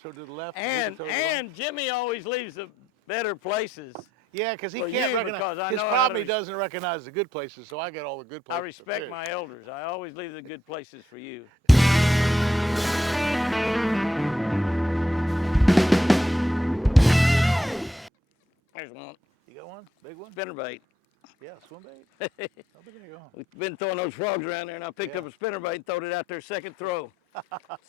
throw to the left. And Jimmy always leaves the better places. Yeah, because he can't recognize. His probably doesn't recognize the good places, so I get all the good places. I respect my elders. I always leave the good places for you. There's one. You got one? Big one? Spinnerbait. Yeah, swim bait. How big are you going? We've been throwing those frogs around there, and I picked up a spinnerbait and throwed it out there second throw.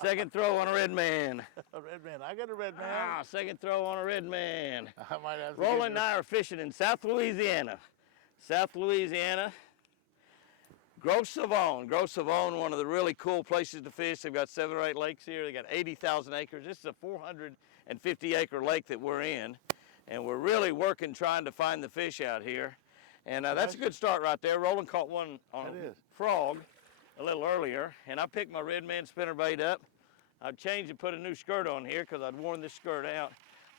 Second throw on a red man. A red man. I got a red man. Ah, second throw on a red man. I might have to Roland and I are fishing in South Louisiana. South Louisiana. Gros Savon. Gros Savon, one of the really cool places to fish. They've got 7 or 8 lakes here. They got 80,000 acres. This is a 450-acre lake that we're in. And we're really working trying to find the fish out here. And that's a good start right there. Roland caught one on a frog a little earlier, and I picked my red man spinnerbait up. I've changed and put a new skirt on here because I'd worn this skirt out.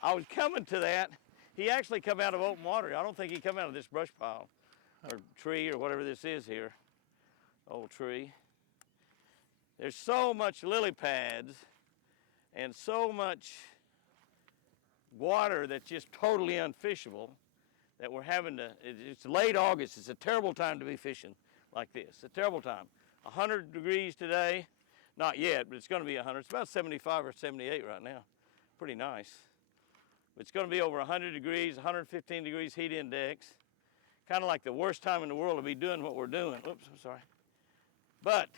I was coming to that. He actually come out of open water. I don't think he come out of this brush pile or tree or whatever this is here. Old tree. There's so much lily pads and so much water that's just totally unfishable that we're having to, it's late August. It's a terrible time to be fishing like this. It's a terrible time. 100 degrees today. Not yet, but it's going to be 100. It's about 75 or 78 right now. Pretty nice. But it's going to be over 100 degrees, 115 degrees heat index. Kind of like the worst time in the world to be doing what we're doing. Oops, I'm sorry. But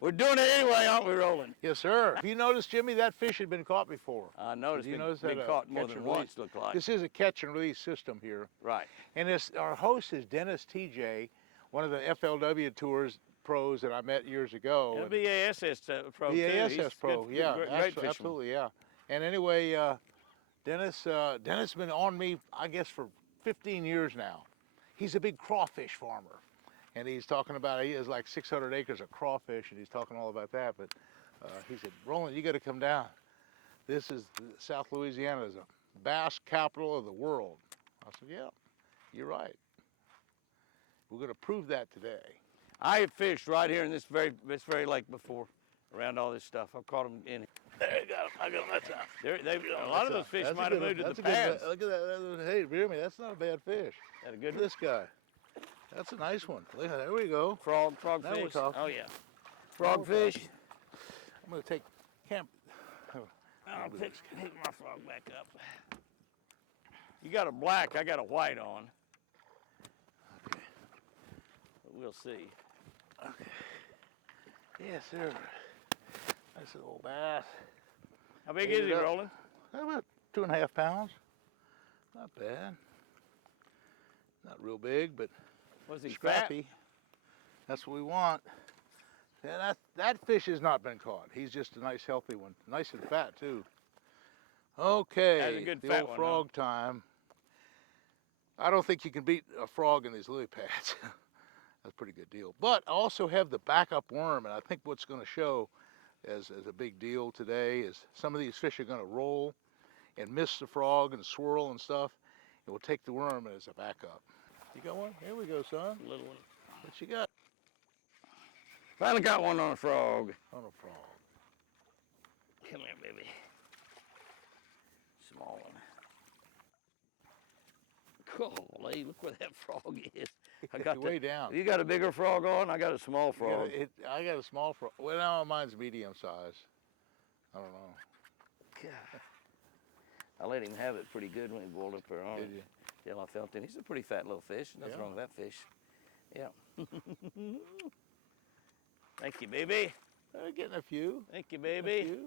we're doing it anyway, aren't we, Roland? Yes, sir. If you noticed, Jimmy, that fish had been caught before. I noticed it's been caught more than once, looked like. This is a catch and release system here. Right. And our host is Dennis TJ, one of the FLW Tours pros that I met years ago. And a BASS pro, too. BASS pro, good, yeah. Great absolutely, yeah. And anyway, Dennis been on me, I guess, for 15 years now. He's a big crawfish farmer. And he's talking about, he has like 600 acres of crawfish, and he's talking all about that. But he said, Roland, you got to come down. This is, South Louisiana is a bass capital of the world. I said, yeah, you're right. We're going to prove that today. I have fished right here in this very lake before, around all this stuff. I've caught them in. There you go. I got them that time. A lot of those fish might have moved to the pads. Look at that. Hey, hear me? That's not a bad fish. That a good one? This guy. That's a nice one. There we go. Frog now fish. We're talking. Oh yeah. Frog fish. I'm gonna take camp. I'll pick my frog back up. You got a black, I got a white on. Okay. But we'll see. Okay. Yes, sir. Nice little bass. How big is he, Roland? About 2.5 pounds. Not bad. Not real big, but was he scrappy. Fat? That's what we want. Yeah, that fish has not been caught. He's just a nice, healthy one. Nice and fat, too. Okay, that's a good the fat old one, frog time. I don't think you can beat a frog in these lily pads. That's a pretty good deal. But I also have the backup worm, and I think what's going to show as a big deal today is some of these fish are going to roll and miss the frog and swirl and stuff. And we'll take the worm as a backup. You got one? Here we go, son. Little one. What you got? Finally got one on a frog. On a frog. Come here, baby. Small one. Golly, look where that frog is. I got way down. You got a bigger frog on? I got a small frog. I got a small frog. Well, now mine's medium size. I don't know. God. I let him have it pretty good when he boiled up there on it. Did you? Till I felt it. He's a pretty fat little fish. Nothing wrong with that fish. Yeah. Thank you, baby. Getting a few. Thank you, baby.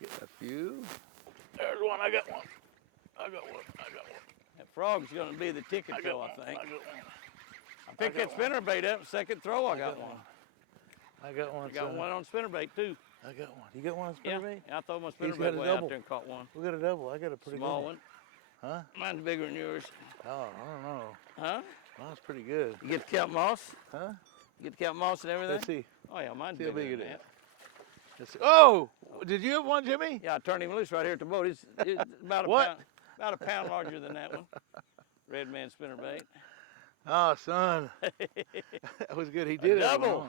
Getting a few. There's one. I got one. That frog's going to be the ticket fill, I think. I got one. I picked that spinnerbait up. Second throw, I got one. I got one. I got one on spinnerbait, too. I got one. You got one on spinnerbait? Yeah, I throw my spinnerbait way out there and caught one. We got a double. I got a pretty small good one. Huh? Mine's bigger than yours. Oh, I don't know. Huh? Mine's pretty good. You get to count moss? Huh? You get to count moss and everything? Let's see. Oh, yeah, mine's see bigger how big than it that. is. Oh, did you have one, Jimmy? Yeah, I turned him loose right here at the boat. It's about a pound larger than that one. Red man spinnerbait. Oh, son. That was good. He A did it. double.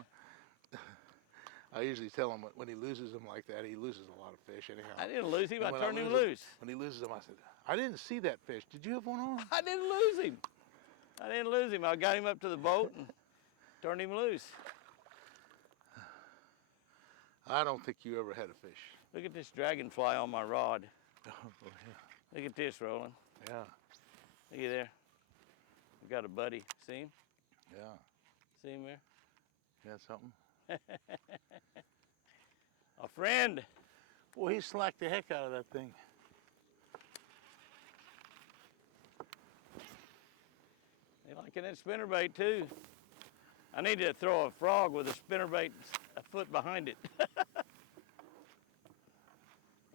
I usually tell him when he loses them like that, he loses a lot of fish anyhow. I didn't lose him. And I when turned him lose loose. when he loses them, I said, I didn't see that fish. Did you have one on? I didn't lose him. I didn't lose him. I got him up to the boat and turned him loose. I don't think you ever had a fish. Look at this dragonfly on my rod. Oh, yeah. Look at this, Roland. Yeah. Look at there. We got a buddy. See him? Yeah. See him there? You got something? A friend. Well, he slacked the heck out of that thing. They liking that spinnerbait too. I need to throw a frog with a spinnerbait a foot behind it.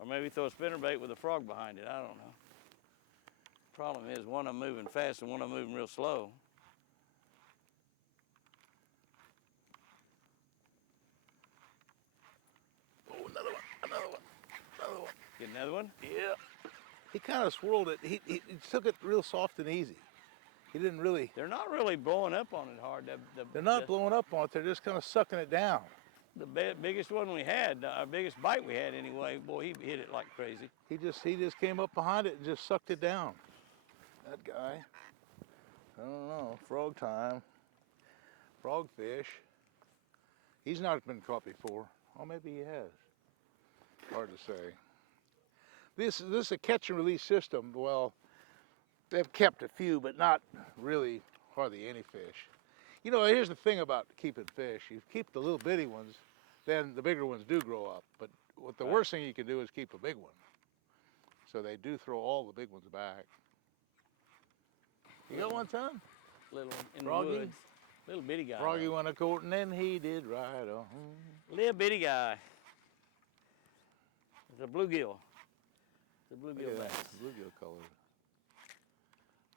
Or maybe throw a spinnerbait with a frog behind it. I don't know. Problem is, one of them moving fast and one of them moving real slow. Oh, another one, another one, another one. Get another one? Yeah. He kind of swirled it. He took it real soft and easy. He didn't really. They're not really blowing up on it hard. They're not blowing up on it. They're just kind of sucking it down. The biggest one we had, our biggest bite we had anyway, boy, he hit it like crazy. He just came up behind it and just sucked it down. That guy. I don't know. Frog time. Frogfish. He's not been caught before. Oh, maybe he has. Hard to say. This is a catch and release system. Well, they've kept a few, but not really hardly any fish. You know, here's the thing about keeping fish. You keep the little bitty ones, then the bigger ones do grow up. But what the worst thing you can do is keep a big one. So they do throw all the big ones back. You got one, son? Little in Froggy? the woods. Little bitty guy. Froggy went a courting and he did right on. Little bitty guy. It's a bluegill. It's a bluegill bass. Bluegill color.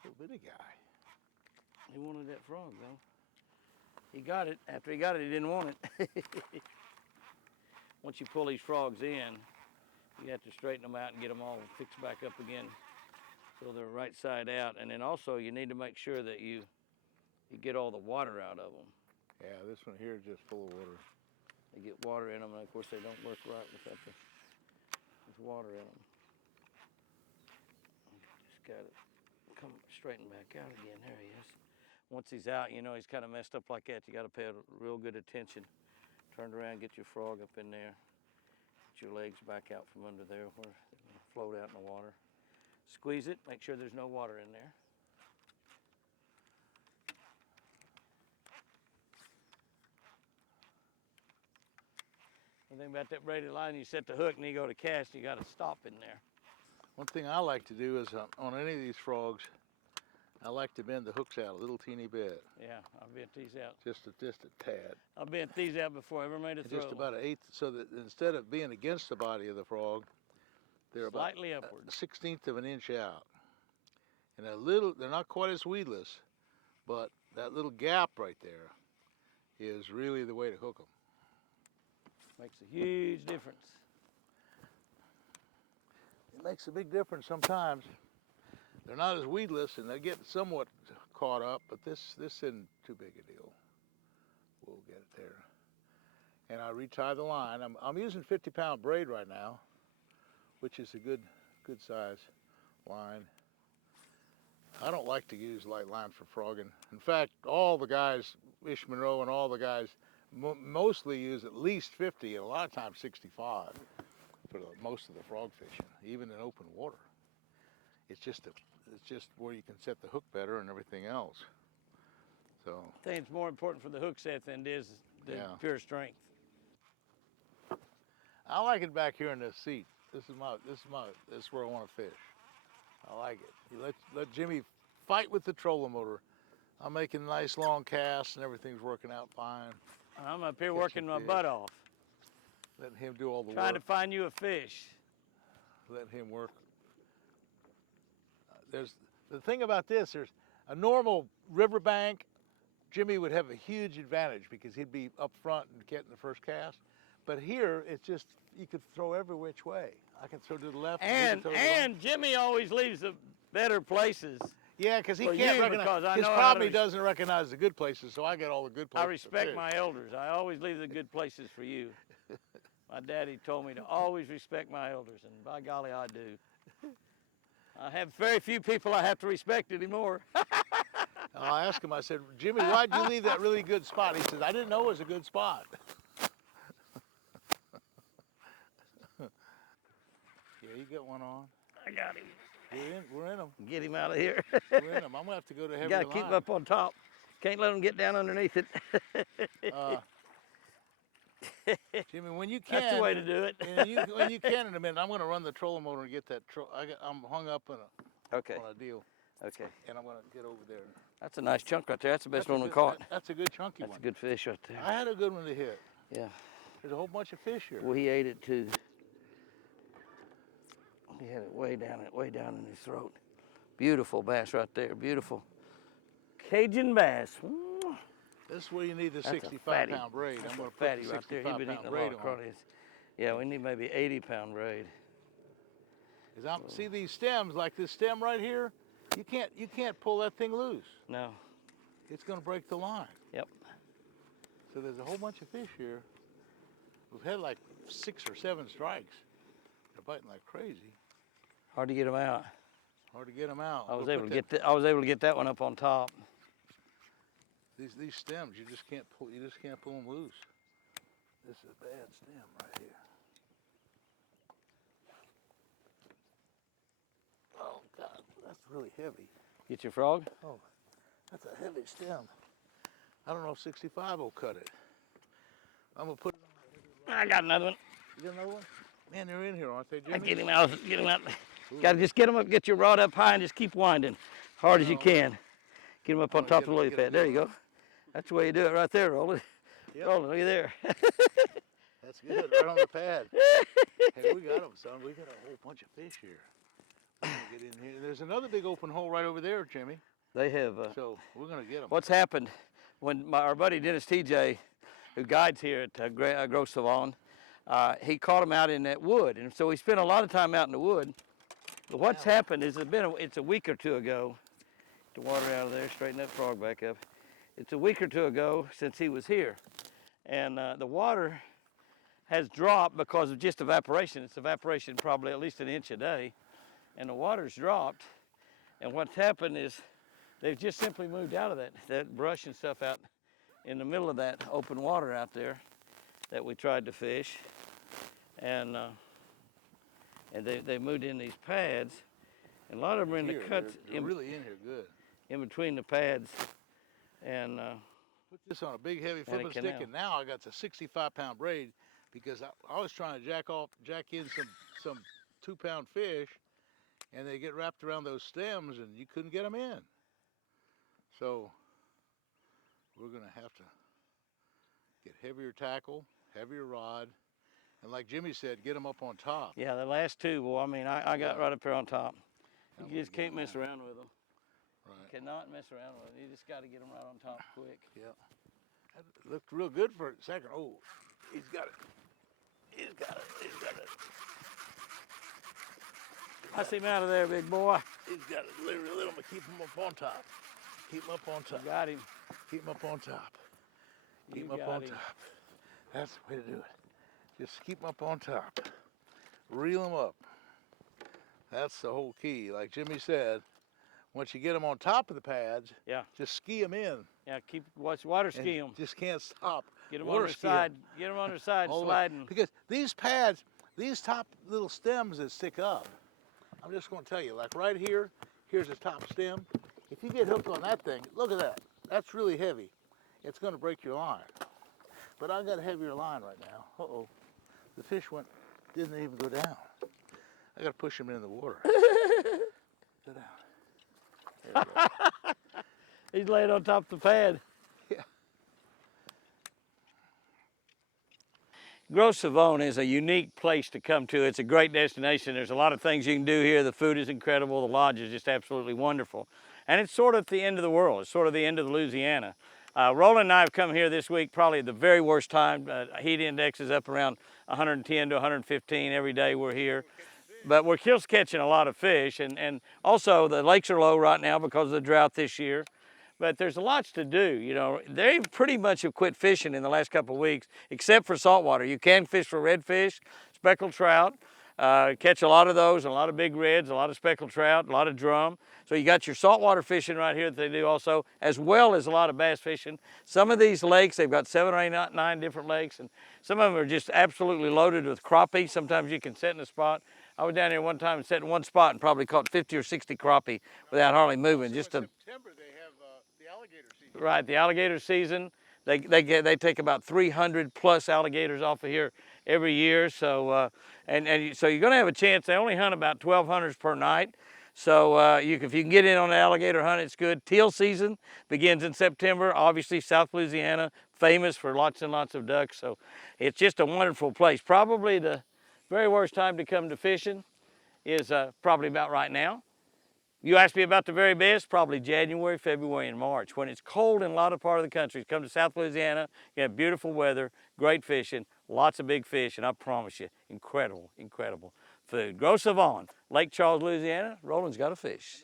Little bitty guy. He wanted that frog though. He got it. After he got it, he didn't want it. Once you pull these frogs in, you have to straighten them out and get them all fixed back up again so they're right side out. And then also you need to make sure that you get all the water out of them. Yeah, this one here is just full of water. They get water in them, and of course they don't work right without there's water in them. Just got to come straighten back out again. There he is. Once he's out, you know he's kind of messed up like that. You got to pay real good attention. Turn around, get your frog up in there. Get your legs back out from under there where they're going to float out in the water. Squeeze it. Make sure there's no water in there. One thing about that braided line, you set the hook and you go to cast, you got to stop in there. One thing I like to do is on any of these frogs, I like to bend the hooks out a little teeny bit. Yeah, I've bent these out. Just a tad. I've bent these out before I ever made a throw. Just about an eighth, so that instead of being against the body of the frog, they're slightly about upward. 1/16 of an inch out. And they're not quite as weedless, but that little gap right there is really the way to hook them. Makes a huge difference. It makes a big difference sometimes. They're not as weedless and they get somewhat caught up, but this isn't too big a deal. We'll get it there. And I retie the line. I'm using 50-pound braid right now, which is a good size line. I don't like to use light line for frogging. In fact, all the guys, Ish Monroe and all the guys, mostly use at least 50 and a lot of times 65 for most of the frog fishing, even in open water. It's just where you can set the hook better and everything else. So I think it's more important for the hook set than it is the pure strength. I like it back here in this seat. This is where I want to fish. I like it. You let Jimmy fight with the trolling motor. I'm making nice long casts and everything's working out fine. I'm up here working my butt off. Letting him do all the work. Trying to find you a fish. Let him work. There's the thing about this. There's a normal riverbank. Jimmy would have a huge advantage because he'd be up front and getting the first cast. But here, it's just you could throw every which way. I can throw to the left. And Jimmy always leaves the better places. Yeah, because he For can't you, recognize. because I His know how to probably res- doesn't recognize the good places, so I get all the good I places. to respect fish. my elders. I always leave the good places for you. My daddy told me to always respect my elders, and by golly, I do. I have very few people I have to respect anymore. I asked him, I said, Jimmy, why'd you leave that really good spot? He says, I didn't know it was a good spot. Yeah, you got one on. I got him. We're in them. Get him out of here. We're in them. I'm going to have to go to You heavier got to keep line. him up on top. Can't let him get down underneath it. Jimmy, when you can. That's the way to do it. When you can in a minute, I'm going to run the trolling motor and get that. I'm hung up on a deal. Okay. And I'm going to get over there. That's a nice chunk right there. That's the best one we good, caught. That's a good chunky one. That's a good fish right there. I had a good one to hit. Yeah. There's a whole bunch of fish here. Well, he ate it too. He had it way down in his throat. Beautiful bass right there. Beautiful Cajun bass. This is where you need the That's a 65-pound braid. That's I'm going a to put fatty the right there. He's been 65-pound eating a lot braid of on. crawdads. Yeah, we need maybe 80-pound braid. See these stems, like this stem right here, you can't pull that thing loose. No. It's going to break the line. Yep. So there's a whole bunch of fish here. We've had like 6 or 7 strikes. They're biting like crazy. Hard to get them out. Hard to get them out. I was able to get that one up on top. These stems, you just can't pull them loose. This is a bad stem right here. Oh God, that's really heavy. Get your frog? Oh, that's a heavy stem. I don't know if 65 will cut it. I'm gonna put it on. I got another one. You got another one? Man, they're in here, aren't they, Jimmy? Get him out. Get him out. Got to just get him up. Get your rod up high and just keep winding, hard as you can. Get him up on top of the lily pad. There you go. That's the way you do it, right there, Roland. Yep. Roland, look at there. That's good, right on the pad. Hey, we got them, son. We got a whole bunch of fish here. We're gonna get in here. There's another big open hole right over there, Jimmy. They have. So we're gonna get them. What's happened when our buddy Dennis TJ, who guides here at Gros Savon, he caught them out in that wood, and so he spent a lot of time out in the wood. But what's happened is it's a week or two ago. Get the water out of there, straighten that frog back up. It's a week or two ago since he was here, and the water has dropped because of just evaporation. It's evaporation probably at least an inch a day, and the water's dropped. And what's happened is they've just simply moved out of that brush and stuff out in the middle of that open water out there that we tried to fish, and they moved in these pads, and a lot of them are in the cuts. They're really in here good. In between the pads, and put this on a big heavy flipping stick, and now I got the 65-pound braid because I was trying to jack in some 2-pound fish, and they get wrapped around those stems, and you couldn't get them in. So we're gonna have to get heavier tackle, heavier rod, and like Jimmy said, get them up on top. yeah, the last two. Well, I mean, I got right up here on top. You just can't mess around with them. Right. Cannot mess around with them. You just got to get them right on top quick. Yeah. That looked real good for a second. Oh, he's got it. He's got it. He's got it. I see him out of there, big boy. He's got it. Let him keep him up on top. Keep him up on top. You got him. Keep him up on top. Keep him You up got on him. top. That's the way to do it. Just keep him up on top. Reel him up. That's the whole key. Like Jimmy said, once you get them on top of the pads, Yeah. just ski them in. Yeah, watch water And ski them. Just can't stop. Get them on Water their ski 'em side. Get them on their side, all the way. sliding. Because these pads, these top little stems that stick up, I'm just going to tell you, like right here, here's the top stem. If you get hooked on that thing, look at that. That's really heavy. It's going to break your line. But I got a heavier line right now. Uh-oh. The fish didn't even go down. I got to push him in the water. Go down. There we go. He's laying on top of the pad. Yeah. Gros Savon is a unique place to come to. It's a great destination. There's a lot of things you can do here. The food is incredible. The lodge is just absolutely wonderful. And it's sort of at the end of the world. It's sort of the end of Louisiana. Roland and I have come here this week probably at the very worst time. Heat index is up around 110 to 115 every day we're here. but we're still catching a lot of fish, and also the lakes are low right now because of the drought this year. But there's lots to do, you know. They pretty much have quit fishing in the last couple of weeks, except for saltwater. You can fish for redfish, speckled trout, catch a lot of those, a lot of big reds, a lot of speckled trout, a lot of drum. So you got your saltwater fishing right here that they do also, as well as a lot of bass fishing. Some of these lakes, they've got 7 or 8, 9 different lakes, and some of them are just absolutely loaded with crappie. Sometimes you can sit in a spot. I was down here one time and sat in one spot and probably caught 50 or 60 crappie without hardly moving. So just in to September they have the alligator season. Right, the alligator season. They take about 300 plus alligators off of here every year. So so you're going to have a chance. They only hunt about 12 hunters per night. So if you can get in on an alligator hunt, it's good. Teal season begins in September. Obviously, South Louisiana, famous for lots and lots of ducks. So it's just a wonderful place. Probably the very worst time to come to fishing is probably about right now. You asked me about the very best, probably January, February, and March, when it's cold in a lot of part of the country. Come to South Louisiana, you have beautiful weather, great fishing, lots of big fish, and I promise you, incredible, incredible food. Gros Savon, Lake Charles, Louisiana. Roland's got a fish.